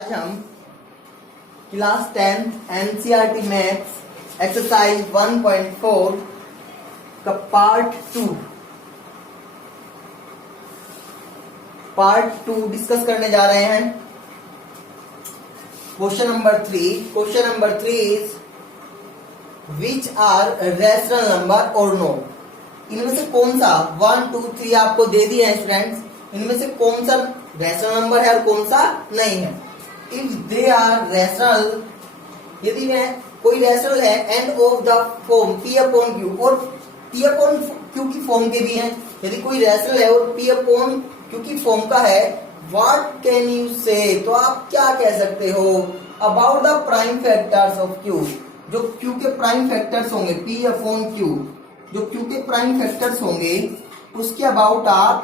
आज हम class 10 NCERT maths exercise 1.4 का पार्ट टू डिस्कस करने जा रहे हैं। Question number 3 is which are rational number और नॉट। इनमें से कौन सा 1 2 3 आपको दे दिए हैं स्टूडेंट्स, इनमें से कौन सा रैशनल नंबर है और कौन सा नहीं है। इफ दे आर रैशनल, यदि वह कोई रैशनल है end of the form P upon Q और P अपॉन Q की फॉर्म के भी हैं, यदि कोई रैशनल है और P अपॉन Q की फॉर्म का है, व्हाट कैन यू से, तो आप क्या कह सकते हो about the prime factors of Q। जो Q के प्राइम फैक्टर्स होंगे P अपॉन Q, जो Q के प्राइम फैक्टर्स होंगे उसके अबाउट आप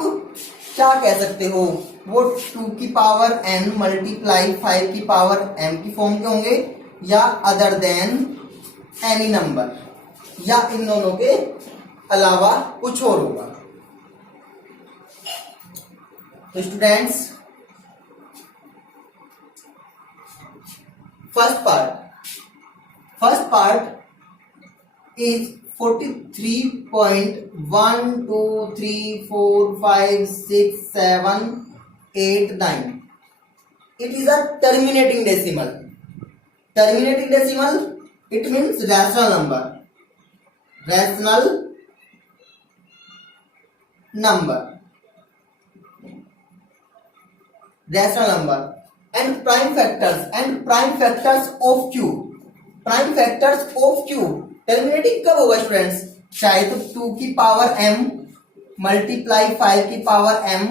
क्या कह सकते हो। वो 2 की पावर n मल्टीप्लाई 5 की पावर m की फॉर्म के होंगे या अदर देन एनी नंबर, या इन दोनों के अलावा कुछ और होगा। तो students, first part is 43.123456789. It is a terminating decimal. Terminating decimal, it means rational number. Rational number and prime factors of Q. Prime factors of Q terminating कब होगा स्टूडेंट्स, चाहे तो 2 की पावर m मल्टीप्लाई 5 की power m,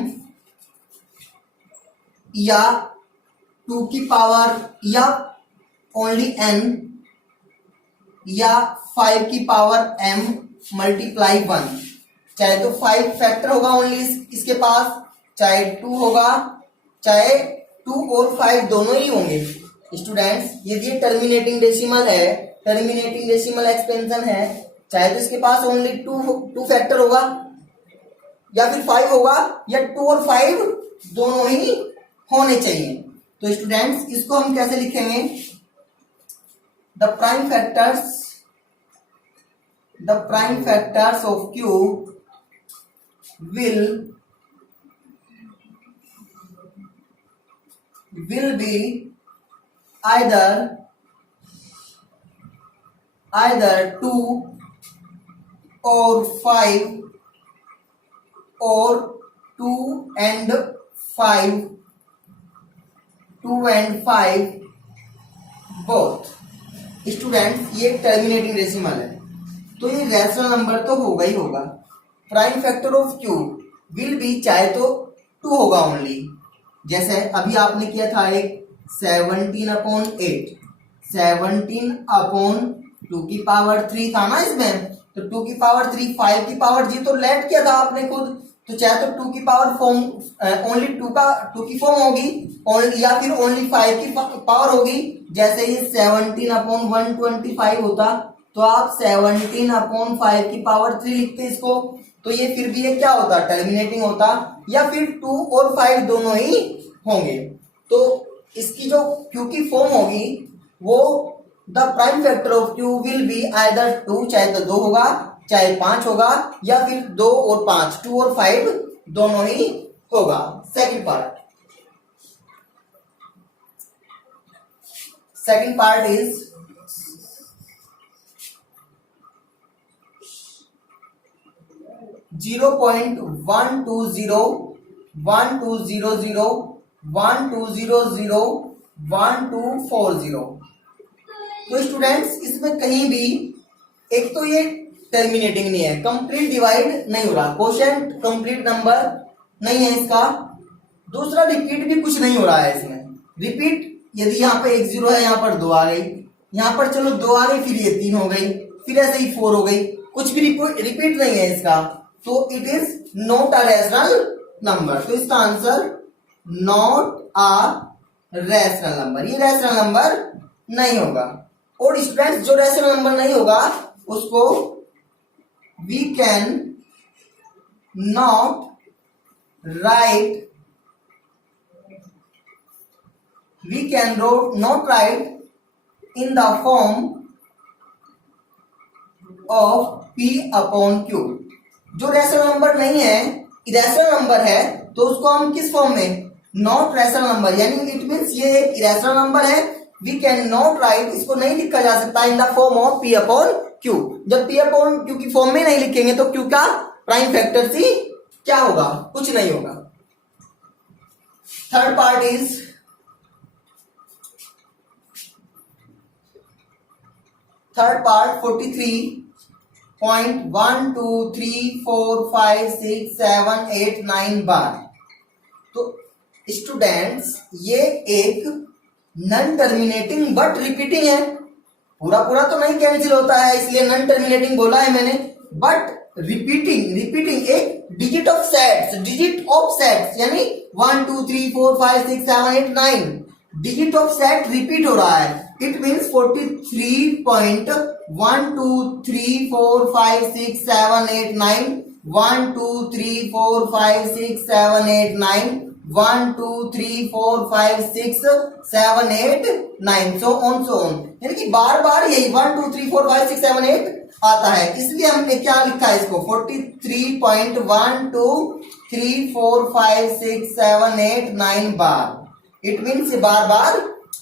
या 2 की power या only n, या 5 की पावर m मल्टीप्लाई 1। चाहे तो 5 फैक्टर होगा ओनली इसके पास, चाहे 2 होगा, चाहे 2 और 5 दोनों ही होंगे। स्टूडेंट्स, यदि ये टर्मिनेटिंग डेसिमल है, टर्मिनेटिंग डेसिमल एक्सपेंशन है, चाहे तो इसके पास ओनली 2 फैक्टर होगा या फिर 5 होगा, या 2 और 5 दोनों ही होने चाहिए। तो स्टूडेंट्स, इसको हम कैसे लिखेंगे, the prime factors of Q will be either 2 or 5 or 2 and 5 both। Students, ये टर्मिनेटिंग डेसिमल है तो ये रैशनल नंबर तो होगा ही होगा। Prime factor of Q will be, चाहे तो 2 होगा ओनली, जैसे अभी आपने किया था एक 17/8, 17/2 की पावर 3 था ना इसमें, तो 2 की पावर 3 5 की पावर जी तो लेट किया था आपने खुद, तो चाहे तो 2 की पावर फॉर्म ओनली 2 की फॉर्म होगी, या फिर ओनली 5 की पावर होगी। जैसे ये 17/125 होता तो आप 17/5 की पावर 3 लिखते इसको, तो ये फिर भी ये क्या होता, टर्मिनेटिंग होता, या फिर 2 और 5 दोनों ही होंगे। तो इसकी जो Q की फॉर्म होगी वो the prime factor of Q will be either 2, चाहे तो 2 होगा, चाहे 5 होगा, या फिर 2 और 5, 2 और 5 दोनों ही होगा। Second part is 0.120012001240। तो स्टूडेंट्स, इसमें कहीं भी एक तो ये टर्मिनेटिंग नहीं है, कंप्लीट डिवाइड नहीं हो रहा, क्वोशिएंट कंप्लीट नंबर नहीं है इसका, दूसरा रिपीट भी कुछ नहीं हो रहा है इसमें। रिपीट यदि यहाँ पर 1 0 है, यहाँ पर 2 आ गई, यहाँ पर चलो 2 आ गई, फिर ये 3 हो गई, फिर ऐसे ही 4 हो गई, कुछ भी रिपीट नहीं है इसका, तो it is not a rational number. तो इसका answer not a rational number, ये रैशनल नंबर नहीं होगा। और स्टूडेंट्स, जो रैशनल नंबर नहीं होगा उसको we can not write we can not write in the form of p upon q। जो रैशनल नंबर नहीं है, इरेशनल नंबर है, तो उसको हम किस फॉर्म में, नॉट रैशनल नंबर, यानी इट मींस ये एक इरेशनल नंबर है, वी कैन नॉट राइट, इसको नहीं लिखा जा सकता in the form of p upon q। जब p अपॉन q की फॉर्म में नहीं लिखेंगे तो q का प्राइम फैक्टर सी क्या होगा, कुछ नहीं होगा। Third part is third part 43.1 2 3 4 5 6 7 8 9 बार। तो स्टूडेंट्स ये एक नॉन टर्मिनेटिंग बट रिपीटिंग है, पूरा पूरा तो नहीं कैंसिल होता है, इसलिए नॉन टर्मिनेटिंग बोला है मैंने, बट रिपीटिंग एक डिजिट ऑफ सेट्स यानी 1 2 3 4 5 6 7 8 9 डिजिट ऑफ सेट रिपीट हो रहा है। इट मीन्स 43.1 2 3 4 5 6 7 8 9 1 2 3 4 5 6 7 8 9 1 2 3 4 5 6 7 8 9 so on यानी कि बार बार यही 1 2 3 4 5 6 7 8 आता है, इसलिए हमने क्या लिखा है इसको 43.1 2 3 4 5 6 7 8 9 बार। इट मीन्स ये बार बार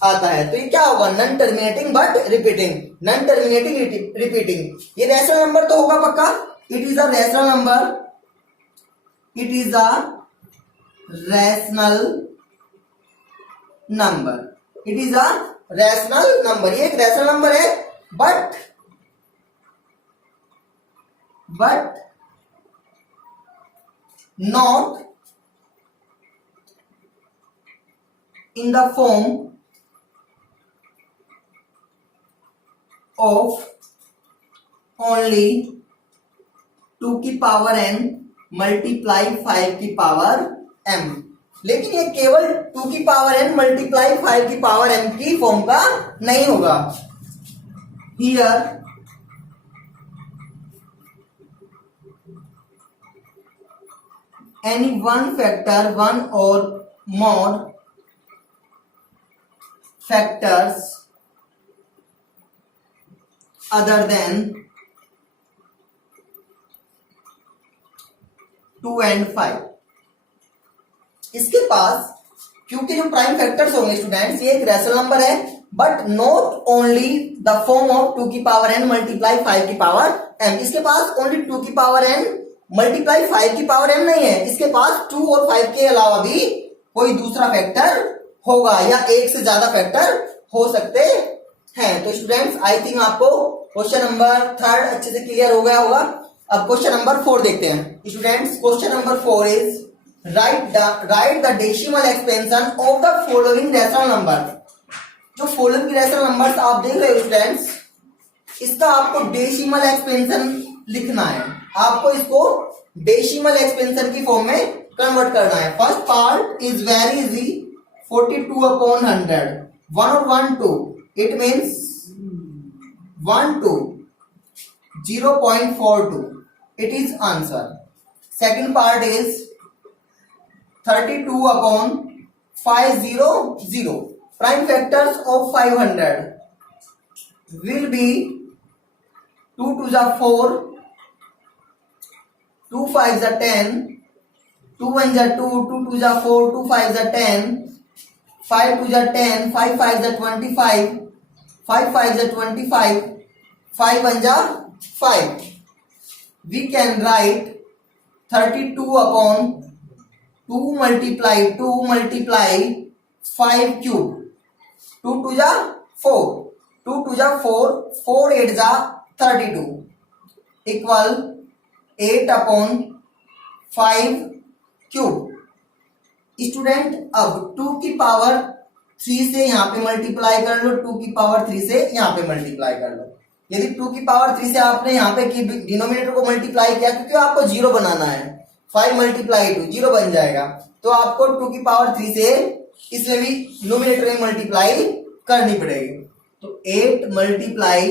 आता है, तो ये क्या होगा, non terminating but repeating, non terminating repeating. ये रैशनल नंबर तो होगा पक्का, it is a rational number, it is a rational number, it is a rational number, ये एक रैशनल नंबर है, but not in the form of only 2 की power n multiply 5 की power m। लेकिन ये केवल 2 की पावर n मल्टीप्लाई 5 की पावर m की फॉर्म का नहीं होगा। Here any one factor, one or more factors other than 2 and 5। इसके पास क्योंकि जो प्राइम फैक्टर्स होंगे स्टूडेंट्स, ये एक रैशनल नंबर है, but not only the form of 2 की पावर n मल्टीप्लाई 5 की पावर m। इसके पास ओनली 2 की पावर n मल्टीप्लाई 5 की पावर m नहीं है, इसके पास 2 और 5 के अलावा भी कोई दूसरा फैक्टर होगा या एक से ज्यादा फैक्टर हो सकते हैं। तो स्टूडेंट्स आई थिंक आपको क्वेश्चन नंबर 3 अच्छे से क्लियर हो गया होगा। अब क्वेश्चन नंबर 4 देखते हैं students. Question number 4 is right the decimal expansion of the following rational number. जो फॉलोइंग रैशनल नंबर्स आप देख रहे हो स्टूडेंट्स, इसका आपको डेसिमल एक्सपेंशन लिखना है, आपको इसको डेसिमल एक्सपेंशन की फॉर्म में कन्वर्ट करना है। First part is very easy, 42 upon 100, 1 और 1 2, it means 1 2 0.42, it is answer. Second part is 32 upon 500, prime factors of 500 will be 2 2 4, 2 5 10, 2 1 2, 2 2 4, 2 5 10, 5 2 10, 5 5 25, 5 5 25, 5 1 5। We can write 32 upon 2 multiply 5 cube, 2 2 4, 2 2 4, 4 8 32 equal 8 upon 5 cube. Student अब 2 की power 3 से यहां पे multiply कर लो, 2 की power 3 से यहां पे मल्टीप्लाई कर लो। यदि 2 की पावर 3 से आपने यहां पे डिनोमिनेटर को मल्टीप्लाई किया, क्योंकि आपको 0 बनाना है, 5 मल्टीप्लाई 2 0 बन जाएगा, तो आपको 2 की पावर 3 से इसमें भी नोमिनेटर में मल्टीप्लाई करनी पड़ेगी। तो 8 मल्टीप्लाई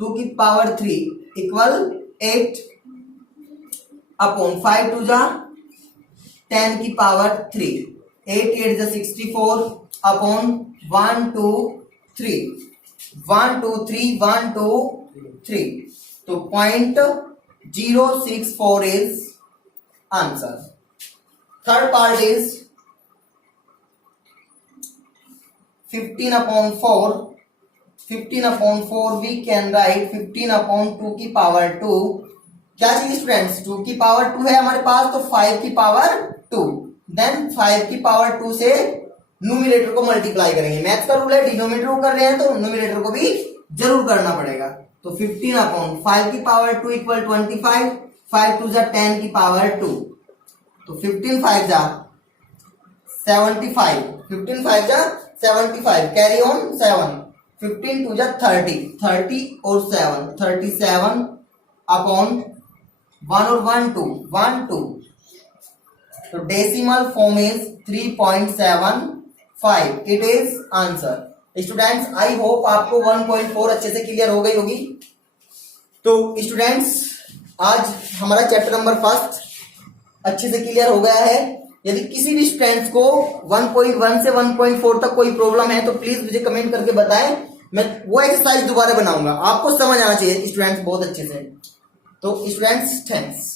2 की पावर 3 इक्वल 8 अपॉन 5 2 10 की पावर 3, 8 8 64 अपॉन 1 2 3 1 2 3 1 2 3 तो 0.064 is answer. Third part is 15 upon 4. 15 upon 4 we can write 15 upon 2 की पावर 2. क्या चाहिए स्टूडेंट्स? 2 की पावर 2 है हमारे पास, तो 5 की पावर 2. देन 5 की पावर 2 से न्यूमिनेटर को मल्टीप्लाई करेंगे. मैथ्स का रूल है, डिनोमिनेटर को कर रहे हैं तो न्यूमिनेटर को भी जरूर करना पड़ेगा. तो 15 अपॉन 5 की पावर 2 इक्वल 25. 5 2 जा 10 की पावर 2. तो 15 5 जा 75. 15 5 जा 75. Carry on 7. 15 2 जा 30. 30 और 7 37 अपॉन 1 और 1 2 1 2. तो decimal form is 3.75. It is answer. Students I hope आपको 1.4 अच्छे से क्लियर हो गई होगी. तो स्टूडेंट्स आज हमारा चैप्टर नंबर 1 अच्छे से क्लियर हो गया है. यदि किसी भी स्टूडेंट्स को 1.1 से 1.4 तक कोई प्रॉब्लम है तो प्लीज मुझे कमेंट करके बताएं. मैं वो एक्सरसाइज दोबारा बनाऊंगा. आपको समझ आना चाहिए स्टूडेंट्स बहुत अच्छे से. तो स्टूडेंट्स थैंक्स.